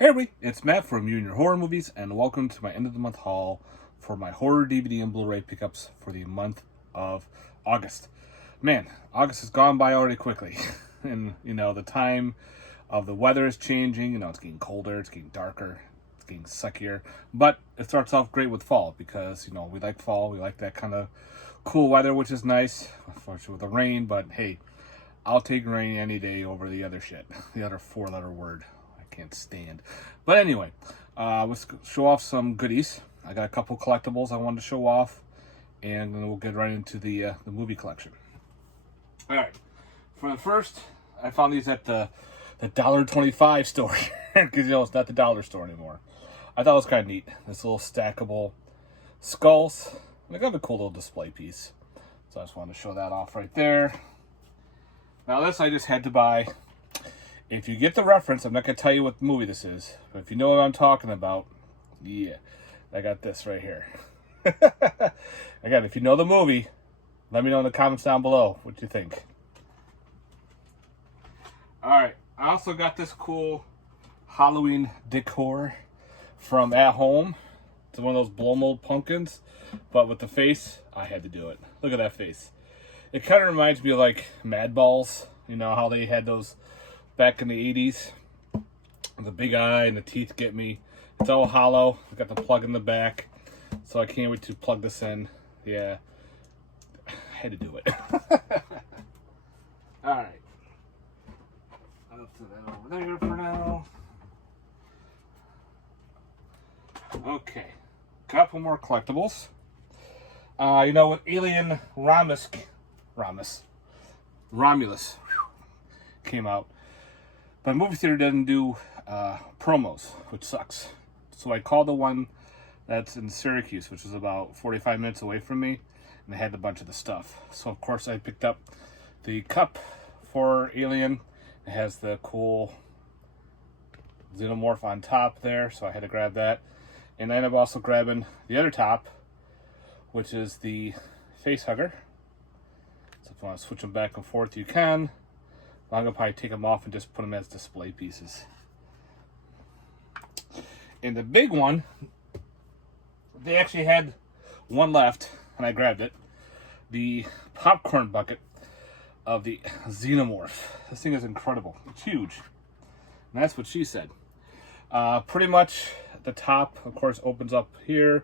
Hey everybody, it's Matt from You and Your Horror Movies, and welcome to my end of the month haul for my horror DVD and Blu-ray pickups for the month of August. Man, August has gone by already quickly, and the time of the weather is changing. It's getting colder, it's getting darker, it's getting suckier, but it starts off great with fall because we like fall, we like that kind of cool weather, which is nice. Unfortunately with the rain, but hey, I'll take rain any day over the other shit, the other four-letter word. Can't stand. But anyway, let's show off some goodies. I got a couple collectibles I wanted to show off, and then we'll get right into the movie collection. All right, for the first, I found these at the $1.25 store because it's not the dollar store anymore. I thought it was kind of neat. This little stackable skulls. And they got a cool little display piece, so I just wanted to show that off right there. Now this I just had to buy. If you get the reference, I'm not going to tell you what movie this is, but if you know what I'm talking about, yeah, I got this right here. Again, if you know the movie, let me know in the comments down below what you think. Alright, I also got this cool Halloween decor from At Home. It's one of those blow mold pumpkins, but with the face, I had to do it. Look at that face. It kind of reminds me of like Mad Balls, how they had those back in the 80s. The big eye and the teeth get me. It's all hollow. I got the plug in the back, so I can't wait to plug this in. Yeah, I had to do it. All right, I'll put that over there for now. Okay, couple more collectibles. With Alien Romulus came out, but movie theater doesn't do promos, which sucks. So I called the one that's in Syracuse, which is about 45 minutes away from me, and they had a bunch of the stuff. So of course I picked up the cup for Alien. It has the cool xenomorph on top there, so I had to grab that. And I ended up also grabbing the other top, which is the face hugger. So if you want to switch them back and forth, you can. I'm going to probably take them off and just put them as display pieces. And the big one, they actually had one left, and I grabbed it. The popcorn bucket of the xenomorph. This thing is incredible. It's huge. And that's what she said. Pretty much the top, of course, opens up here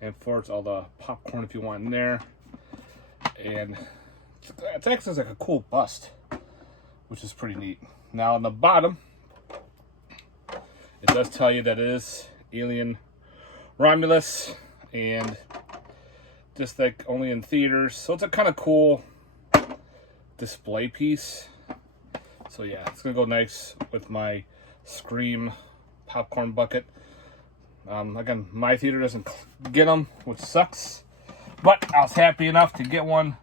and affords all the popcorn if you want in there. And it's actually like a cool bust, which is pretty neat. Now on the bottom, it does tell you that it is Alien Romulus, and just like only in theaters. So it's a kind of cool display piece. So yeah, it's gonna go nice with my Scream popcorn bucket. Again, my theater doesn't get them, which sucks, but I was happy enough to get one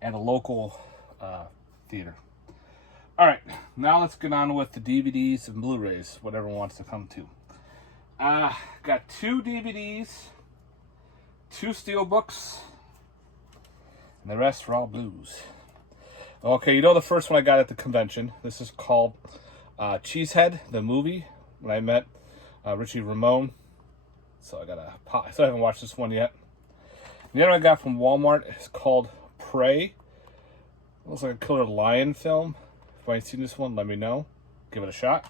at a local theater. All right, now let's get on with the DVDs and Blu-rays, whatever wants to come to. Got 2 DVDs, 2 steelbooks, and the rest are all blues. Okay, the first one I got at the convention. This is called Cheesehead, the movie, when I met Richie Ramone. So I still haven't watched this one yet. The other one I got from Walmart is called Prey. It looks like a killer lion film. If you haven't seen this one, let me know. Give it a shot.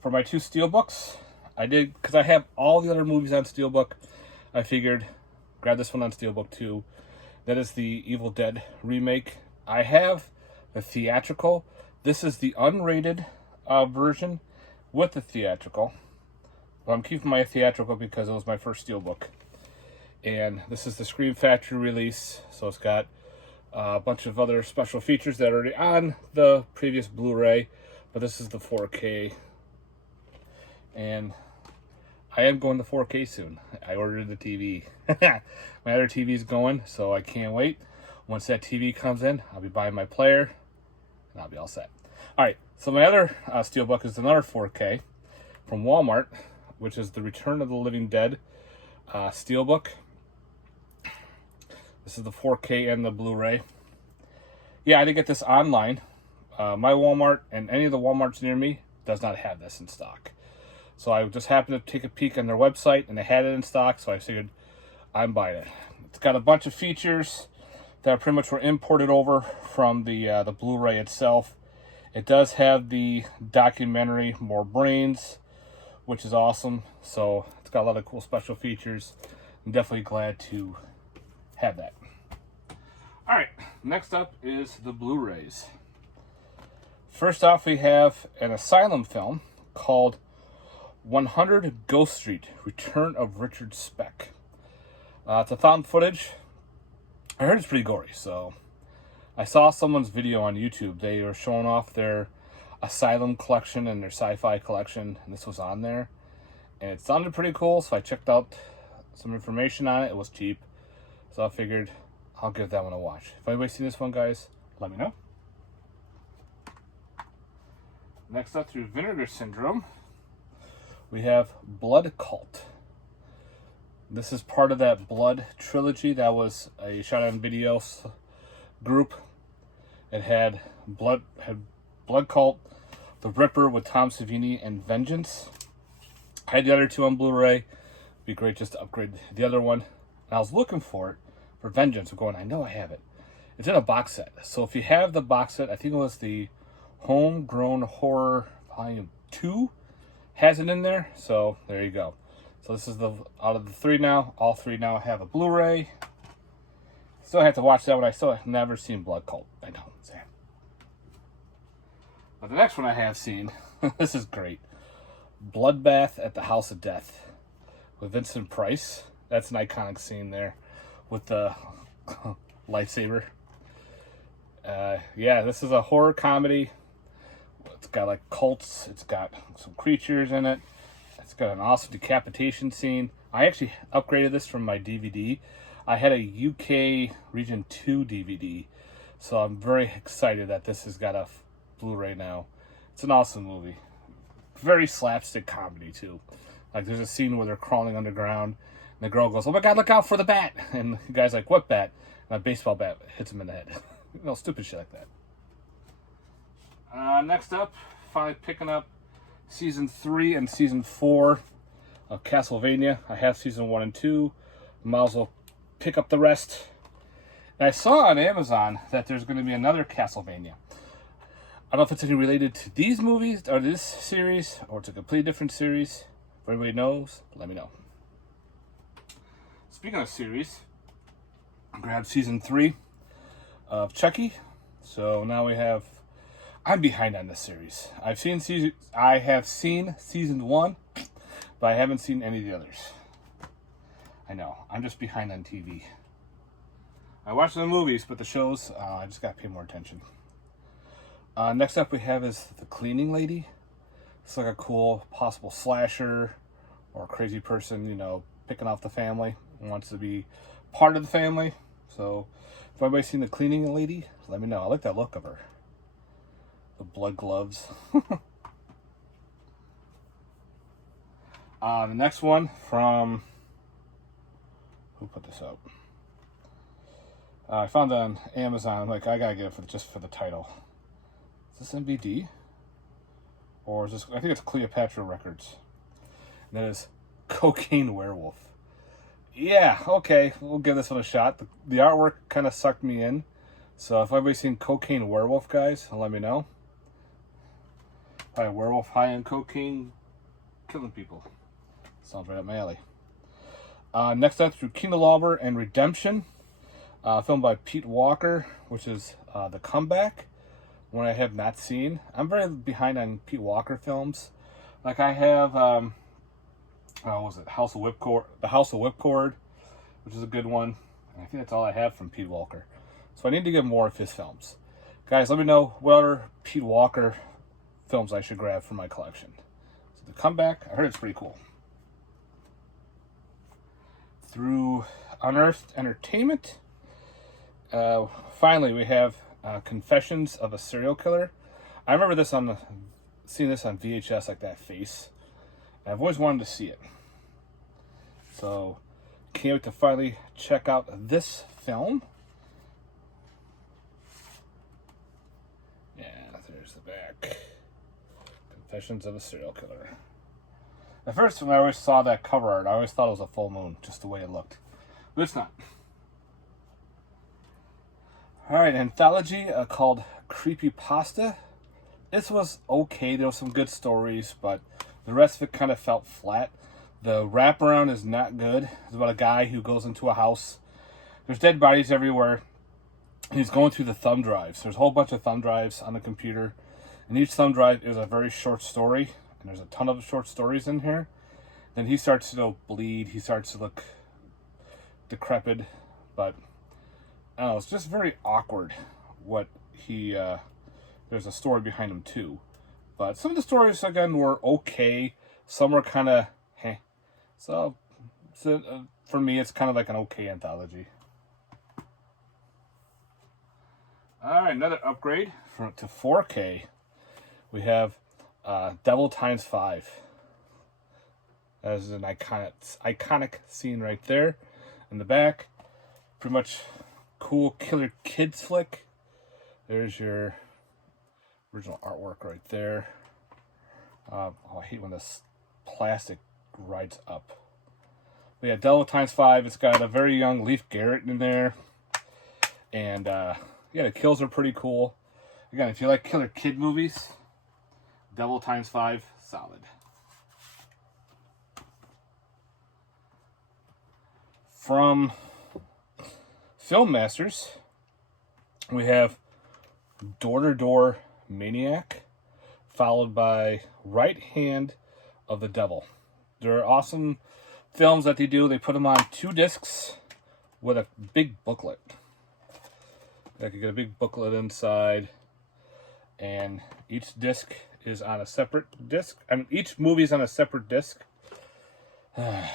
For my 2 steelbooks, I did, because I have all the other movies on steelbook, I figured grab this one on steelbook too. That is the Evil Dead remake. I have the theatrical. This is the unrated version with the theatrical. But I'm keeping my theatrical because it was my first steelbook. And this is the Scream Factory release, so it's got a bunch of other special features that are already on the previous Blu-ray, but this is the 4K. And I am going to 4K soon. I ordered the TV. My other TV's going, so I can't wait. Once that TV comes in, I'll be buying my player, and I'll be all set. All right, so my other steelbook is another 4K from Walmart, which is the Return of the Living Dead steelbook. This is the 4K and the Blu-ray. Yeah, I did get this online. My Walmart and any of the Walmarts near me does not have this in stock. So I just happened to take a peek on their website, and they had it in stock, so I figured I'm buying it. It's got a bunch of features that pretty much were imported over from the Blu-ray itself. It does have the documentary More Brains, which is awesome. So it's got a lot of cool special features. I'm definitely glad to have that. All right, next up is the Blu-rays. First off, we have an Asylum film called 100 Ghost Street, Return of Richard Speck. It's a found footage. I heard it's pretty gory, so I saw someone's video on YouTube. They were showing off their Asylum collection and their sci-fi collection, and this was on there. And it sounded pretty cool, so I checked out some information on it. It was cheap, so I figured I'll give that one a watch. If anybody's seen this one, guys, let me know. Next up, through Vinegar Syndrome, we have Blood Cult. This is part of that Blood trilogy that was a shot on video group. It had Blood Cult, The Ripper with Tom Savini, and Vengeance. I had the other two on Blu-ray. It'd be great just to upgrade the other one. And I was looking for it for Vengeance. I'm going, I know I have it. It's in a box set. So if you have the box set, I think it was the Homegrown Horror Volume 2 has it in there. So there you go. So this is out of the three now. All three now have a Blu-ray. Still have to watch that one. I still have never seen Blood Cult. I know, sad. But the next one I have seen, this is great. Bloodbath at the House of Death with Vincent Price. That's an iconic scene there with the lightsaber. Yeah, this is a horror comedy. It's got like cults. It's got some creatures in it. It's got an awesome decapitation scene. I actually upgraded this from my DVD. I had a UK Region 2 DVD, so I'm very excited that this has got a Blu-ray now. It's an awesome movie. Very slapstick comedy, too. Like, there's a scene where they're crawling underground, and the girl goes, "Oh my God, look out for the bat!" And the guy's like, "What bat?" And a baseball bat hits him in the head. Stupid shit like that. Next up, finally picking up Season 3 and Season 4 of Castlevania. I have Season 1 and 2. Might as well pick up the rest. And I saw on Amazon that there's going to be another Castlevania. I don't know if it's any related to these movies or this series, or it's a completely different series. If everybody knows, let me know. Speaking of series, I grabbed Season 3 of Chucky. So now we have... I'm behind on this series. I have seen Season 1, but I haven't seen any of the others. I know, I'm just behind on TV. I watch the movies, but the shows, I just gotta pay more attention. Next up we have is The Cleaning Lady. It's like a cool possible slasher or a crazy person, picking off the family and wants to be part of the family. So if anybody's seen The Cleaning Lady, let me know. I like that look of her. The blood gloves. The next one from... Who put this up? I found it on Amazon. I'm like, I gotta get it just for the title. Is this MVD? Or is this... I think it's Cleopatra Records. And that is Cocaine Werewolf. Yeah, okay. We'll give this one a shot. The artwork kind of sucked me in. So if anybody's seen Cocaine Werewolf, guys, let me know. By a werewolf high on cocaine, killing people. Sounds right up my alley. Next up, through Kingdom Lawber and Redemption, filmed by Pete Walker, which is The Comeback, one I have not seen. I'm very behind on Pete Walker films. Like I have, what was it? The House of Whipcord, which is a good one. And I think that's all I have from Pete Walker. So I need to get more of his films. Guys, let me know what other Pete Walker films I should grab for my collection. So The Comeback, I heard it's pretty cool. Through Unearthed Entertainment, finally we have Confessions of a Serial Killer. I remember seeing this on VHS, like that face. And I've always wanted to see it. So can't wait to finally check out this film. Yeah, there's the back. Confessions of a Serial Killer. At first, when I always saw that cover art, I always thought it was a full moon, just the way it looked. But it's not. Alright, anthology called Creepypasta. This was okay. There were some good stories, but the rest of it kind of felt flat. The wraparound is not good. It's about a guy who goes into a house. There's dead bodies everywhere. And he's going through the thumb drives. There's a whole bunch of thumb drives on the computer. And each thumb drive is a very short story. And there's a ton of short stories in here. Then he starts to bleed. He starts to look decrepit. But, I don't know, it's just very awkward what he... there's a story behind him, too. But some of the stories, again, were okay. Some were kind of... So, for me, it's kind of like an okay anthology. Alright, another upgrade to 4K. We have Devil Times 5. That is an iconic scene right there in the back. Pretty much cool killer kids flick. There's your original artwork right there. I hate when this plastic rides up. But yeah, Devil Times 5. It's got a very young Leif Garrett in there. And yeah, the kills are pretty cool. Again, if you like killer kid movies, Devil Times 5, solid. From Film Masters, we have Door to Door Maniac, followed by Right Hand of the Devil. They're awesome films that they do. They put them on 2 discs with a big booklet. You can get a big booklet inside, and each disc is on a separate disc. I mean, each movie is on a separate disc. And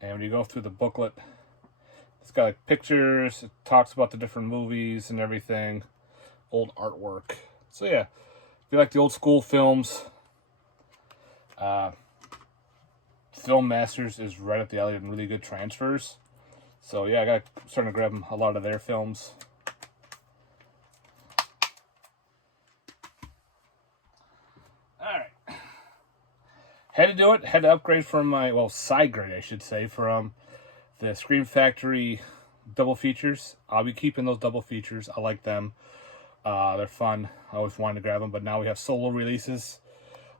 when you go through the booklet, it's got like pictures. It talks about the different movies and everything. Old artwork. So yeah, if you like the old school films, Film Masters is right up the alley and really good transfers. So yeah, I got starting to grab a lot of their films. Alright. Had to do it. Had to upgrade from my, well, side grade, I should say, from the Scream Factory double features. I'll be keeping those double features. I like them. They're fun. I always wanted to grab them, but now we have solo releases.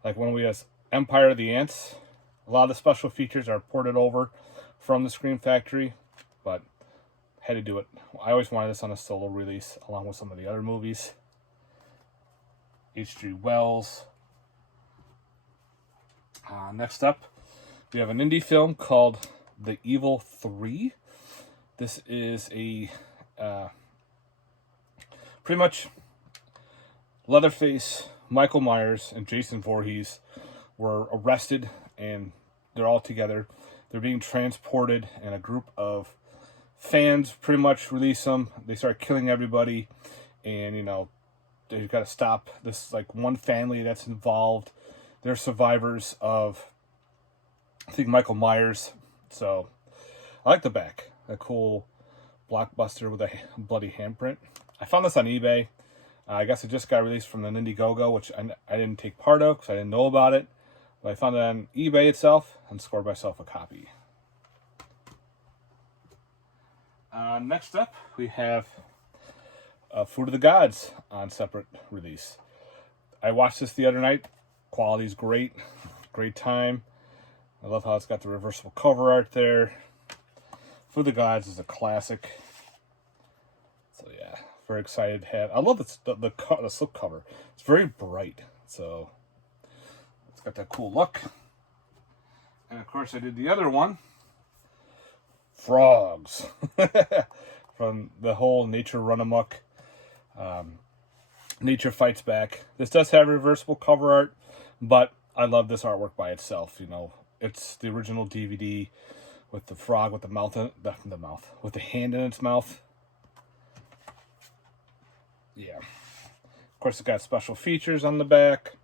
Like when we have Empire of the Ants. A lot of the special features are ported over from the Scream Factory, but had to do it. I always wanted this on a solo release, along with some of the other movies. H.G. Wells. Next up, we have an indie film called The Evil 3. This is a pretty much Leatherface, Michael Myers, and Jason Voorhees were arrested, and they're all together. They're being transported, and a group of fans pretty much release them. They start killing everybody, and you know, they've got to stop this like one family that's involved. They're survivors of, I think, Michael Myers. So I like the back, a cool blockbuster with a bloody handprint. I found this on eBay. I guess it just got released from the Indiegogo, which I didn't take part of because I didn't know about it. But I found it on eBay itself and scored myself a copy. Next up, we have Food of the Gods on separate release. I watched this the other night. Quality's great. Great time. I love how it's got the reversible cover art there. Food of the Gods is a classic. So yeah, very excited to have. I love the slip cover. It's very bright. So it's got that cool look. And of course I did the other one. Frogs. From the whole Nature Run Amok. Nature Fights Back. This does have reversible cover art, but I love this artwork by itself. You know, it's the original DVD with the frog with the mouth in with the hand in its mouth. Yeah. Of course, it's got special features on the back.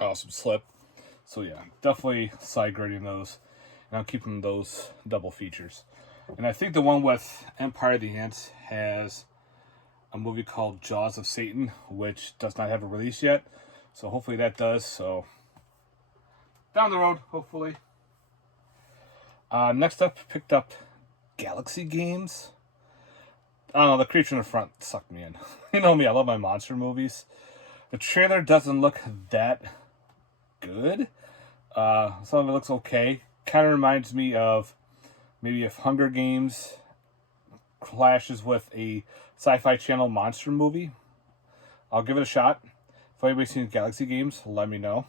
Awesome slip. So yeah, definitely side grading those. And I'm keeping those double features. And I think the one with Empire of the Ants has a movie called Jaws of Satan, which does not have a release yet. So hopefully that does. So down the road, hopefully. Next up, picked up Galaxy Games. I don't know, the creature in the front sucked me in. You know me, I love my monster movies. The trailer doesn't look that good. Some of it looks okay. Kind of reminds me of maybe if Hunger Games clashes with a Sci-Fi Channel monster movie. I'll give it a shot. If anybody's seen Galaxy Games, let me know.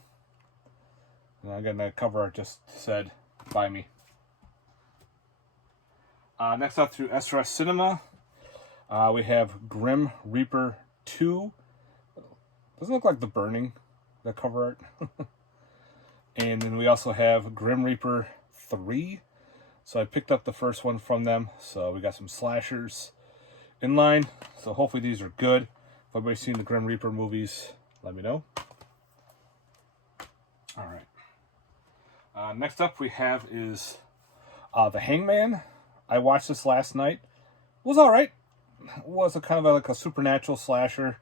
And again, the cover art just said, "Buy me." Next up through SRS Cinema, we have Grim Reaper 2. Doesn't look like The Burning, the cover art. And then we also have Grim Reaper 3. So I picked up the first one from them. So we got some slashers in line. So hopefully these are good. If anybody's seen the Grim Reaper movies, let me know. All right. Next up we have is The Hangman. I watched this last night. It was all right. It was a kind of like a supernatural slasher,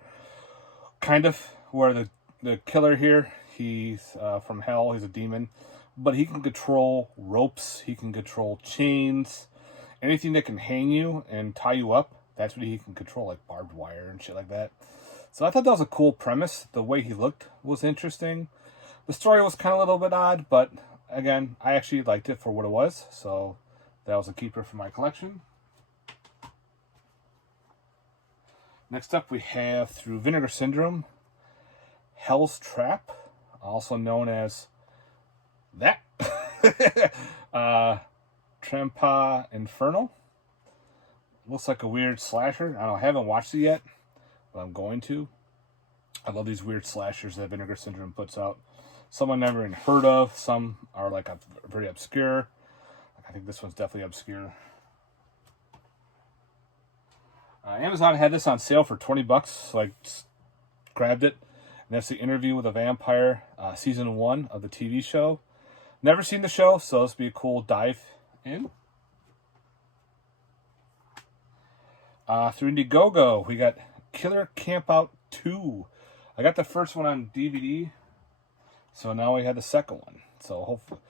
kind of, where the killer here, he's from hell. He's a demon, but he can control ropes. He can control chains, anything that can hang you and tie you up. That's what he can control, like barbed wire and shit like that. So I thought that was a cool premise. The way he looked was interesting. The story was kind of a little bit odd, but again, I actually liked it for what it was. So that was a keeper for my collection. Next up we have, through Vinegar Syndrome, Hell's Trap, also known as that. Trampa Inferno. Looks like a weird slasher. I haven't watched it yet, but I'm going to. I love these weird slashers that Vinegar Syndrome puts out. Some I've never even heard of. Some are like very obscure. I think this one's definitely obscure. Amazon had this on sale for $20, so I grabbed it. And that's The Interview with a Vampire, season 1 of the TV show. Never seen the show, so this will be a cool dive in. Through Indiegogo, we got Killer Campout 2. I got the first one on DVD, so now we had the second one. So hopefully,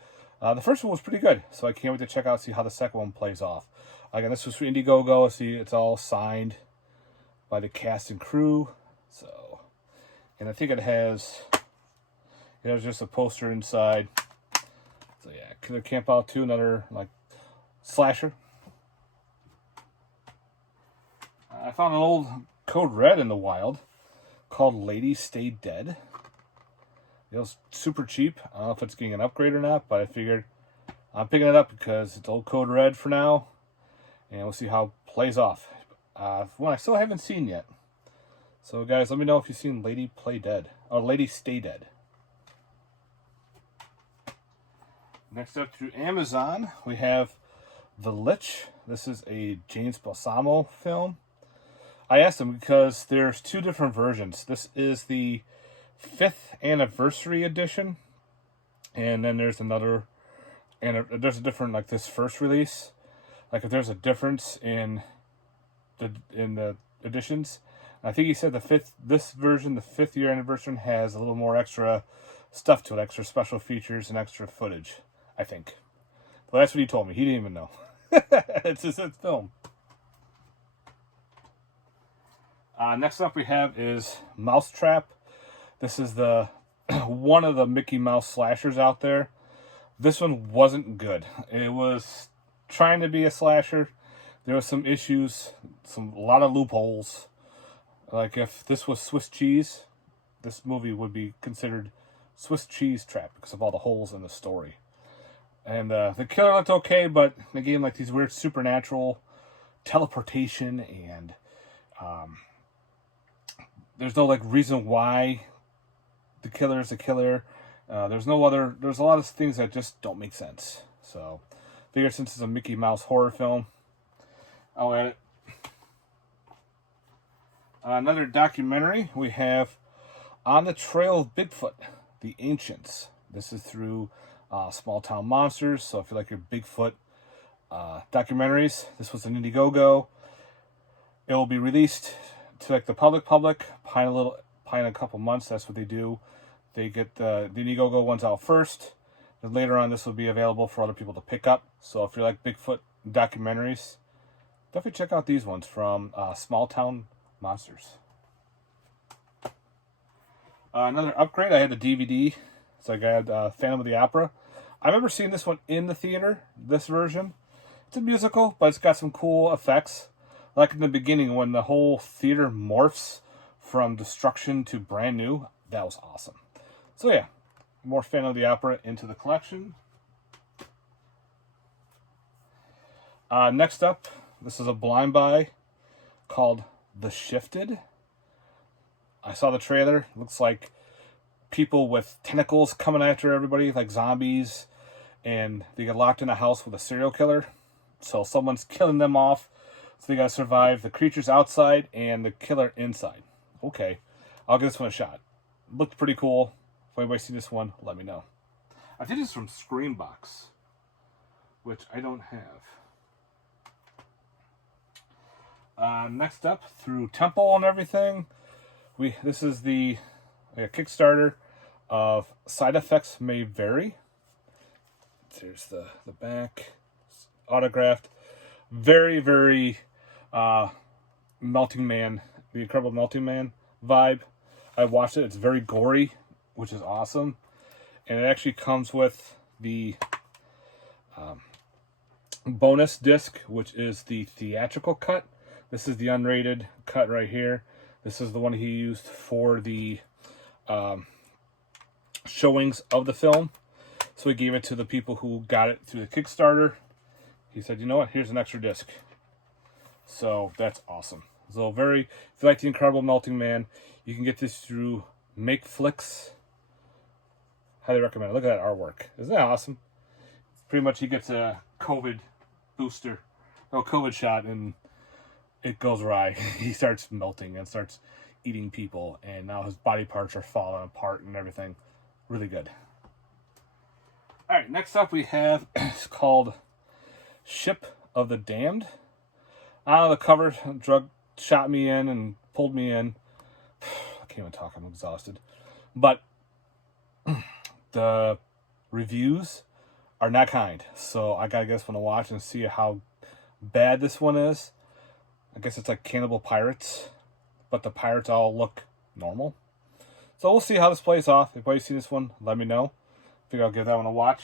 the first one was pretty good, so I can't wait to check out, see how the second one plays off. Again, this was for Indiegogo. See, it's all signed by the cast and crew. So, and I think it has, there's just a poster inside. So yeah, Killer Campout 2, another like slasher. I found an old Code Red in the wild called Lady Stay Dead. It was super cheap. I don't know if it's getting an upgrade or not, but I figured I'm picking it up because it's old Code Red for now. And we'll see how it plays off. One I still haven't seen yet. So guys, let me know if you've seen Lady Play Dead. Or Lady Stay Dead. Next up through Amazon, we have The Lich. This is a James Balsamo film. I asked him because there's 2 different versions. This is the 5th anniversary edition. And then there's another, and there's a different, like this first release. Like if there's a difference in the editions. I think he said this version, the 5th year anniversary, has a little more extra stuff to it, extra special features and extra footage, I think. Well, that's what he told me. He didn't even know. It's just a film. Next up we have is Mousetrap. This is the one of the Mickey Mouse slashers out there. This one wasn't good. It was trying to be a slasher. There were some issues, a lot of loopholes. Like if this was Swiss cheese, this movie would be considered Swiss cheese trap because of all the holes in the story. And the killer looked okay, but again, like these weird supernatural teleportation and there's no like reason why the killer is a killer. There's a lot of things that just don't make sense. So figure since it's a Mickey Mouse horror film, I'll add it. Another documentary, we have On the Trail of Bigfoot, The Ancients. This is through Small Town Monsters, so if you like your Bigfoot documentaries, this was an Indiegogo. It will be released to like the public, probably in a couple months. That's what they do. They get the Indiegogo ones out first. And later on, this will be available for other people to pick up. So if you like Bigfoot documentaries, definitely check out these ones from Small Town Monsters. Another upgrade, I had the DVD. So I got Phantom of the Opera. I remember seeing this one in the theater, this version. It's a musical, but it's got some cool effects. Like in the beginning when the whole theater morphs from destruction to brand new. That was awesome. So yeah, more Phantom of the Opera into the collection. Next up, this is a blind buy called The Shifted. I saw the trailer. Looks like people with tentacles coming after everybody, like zombies, and they get locked in a house with a serial killer. So someone's killing them off, so they gotta survive the creatures outside and the killer inside. Okay, I'll give this one a shot. Looked pretty cool. If anybody's seen this one, let me know. I think it's from Screambox, which I don't have. Next up, through Temple and everything, this is the Kickstarter of Side Effects May Vary. There's the back, it's autographed. Very, very Melting Man, the Incredible Melting Man vibe. I watched it. It's very gory, which is awesome. And it actually comes with the bonus disc, which is the theatrical cut. This is the unrated cut right here. This is the one he used for the showings of the film. So he gave it to the people who got it through the Kickstarter. He said, you know what, here's an extra disc. So that's awesome. So if you like the Incredible Melting Man, you can get this through MakeFlix. Highly recommend it. Look at that artwork. Isn't that awesome? Pretty much he gets a COVID shot, and it goes awry. He starts melting and starts eating people, and now his body parts are falling apart and everything. Really good. Alright, next up we have, it's called Ship of the Damned. The cover shot me in and pulled me in. I can't even talk, I'm exhausted. But the reviews are not kind, so I gotta get this one to watch and see how bad this one is. I guess it's like Cannibal Pirates, but the pirates all look normal. So we'll see how this plays off. If anybody's seen this one, let me know. I think I'll give that one a watch.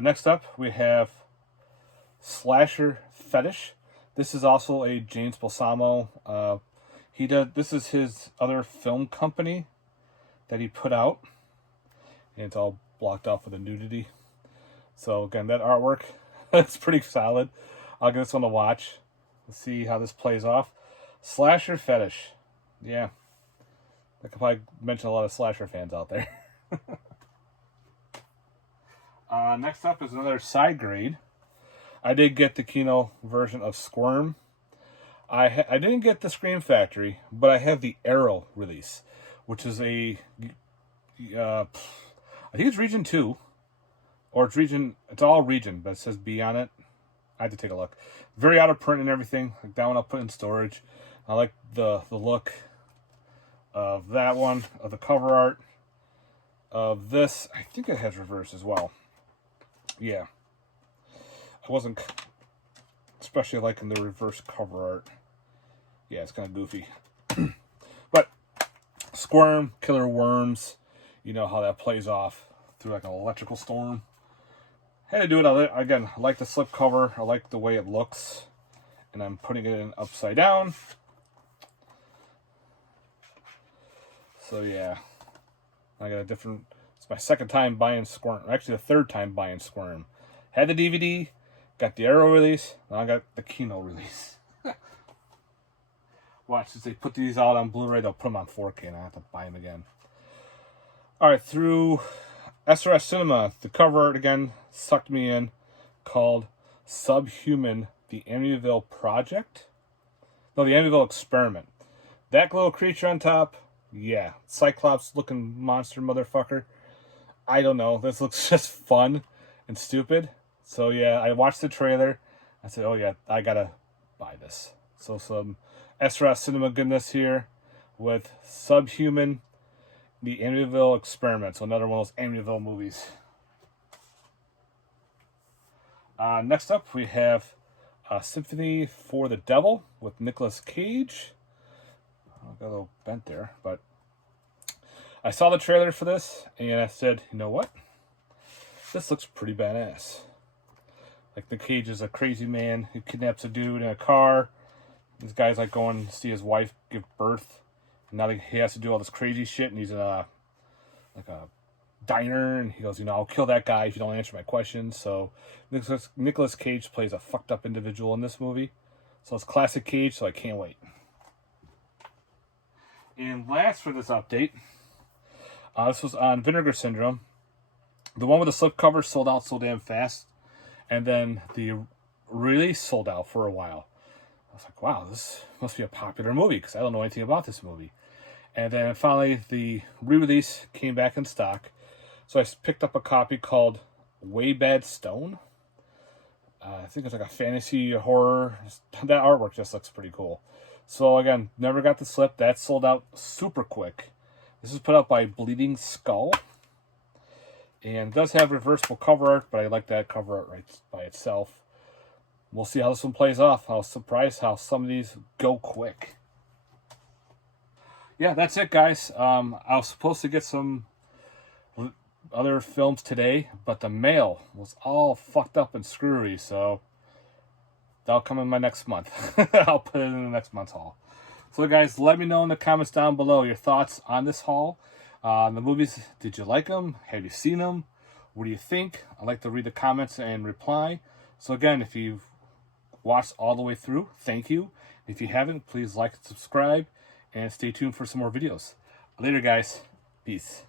Next up, we have Slasher Fetish. This is also a James Balsamo. This is his other film company that he put out. And it's all blocked off with the nudity. So again, that artwork, it's pretty solid. I'll give this one a watch. Let's see how this plays off. Slasher Fetish. Yeah. I could probably mention a lot of slasher fans out there. Next up is another side grade. I did get the Kino version of Squirm. I didn't get the Scream Factory, but I have the Arrow release, which is I think it's Region 2. Or it's all Region, but it says B on it. I had to take a look. Very out of print and everything. Like that one I'll put in storage. I like the look of that one, of the cover art, of this. I think it has reverse as well. Yeah. I wasn't especially liking the reverse cover art. Yeah, it's kind of goofy. But Squirm, Killer Worms, you know how that plays off through like an electrical storm. Had to do it again. I like the slip cover. I like the way it looks. And I'm putting it in upside down. So yeah. I got a different... It's my second time buying Squirm. Actually, the third time buying Squirm. Had the DVD. Got the Arrow release. Now I got the Kino release. Watch, since they put these out on Blu-ray, they'll put them on 4K and I have to buy them again. Alright, through SRS Cinema, the cover art again sucked me in, called Subhuman, the Amityville Project. No, the Amityville Experiment. That little creature on top, yeah. Cyclops looking monster motherfucker. I don't know. This looks just fun and stupid. So yeah, I watched the trailer. I said, oh yeah, I gotta buy this. So some SRS Cinema goodness here. with Subhuman, the Amityville Experiment. So another one of those Amityville movies. Next up, we have Symphony for the Devil with Nicolas Cage. I got a little bent there, but I saw the trailer for this, and I said, you know what? This looks pretty badass. Like, Nick Cage is a crazy man who kidnaps a dude in a car. This guy's like going to see his wife give birth. And now he has to do all this crazy shit, and he's in a diner, and he goes, you know, I'll kill that guy if you don't answer my questions. So Nicolas Cage plays a fucked up individual in this movie. So it's classic Cage, so I can't wait. And last for this update, this was on Vinegar Syndrome. The one with the slipcover sold out so damn fast. And then the release sold out for a while. I was like, wow, this must be a popular movie because I don't know anything about this movie. And then finally the re-release came back in stock. So I picked up a copy called Way Bad Stone. I think it's like a fantasy horror. That artwork just looks pretty cool. So again, never got the slip. That sold out super quick. This is put out by Bleeding Skull. And it does have reversible cover art, but I like that cover art right by itself. We'll see how this one plays off. I was surprised how some of these go quick. Yeah, that's it, guys. I was supposed to get some other films today, but the mail was all fucked up and screwy, so that'll come in my next month. I'll put it in the next month's haul. So, guys, let me know in the comments down below your thoughts on this haul. The movies, did you like them? Have you seen them? What do you think? I like to read the comments and reply. So again, if you've watched all the way through, thank you. If you haven't, please like and subscribe, and stay tuned for some more videos. Later, guys. Peace.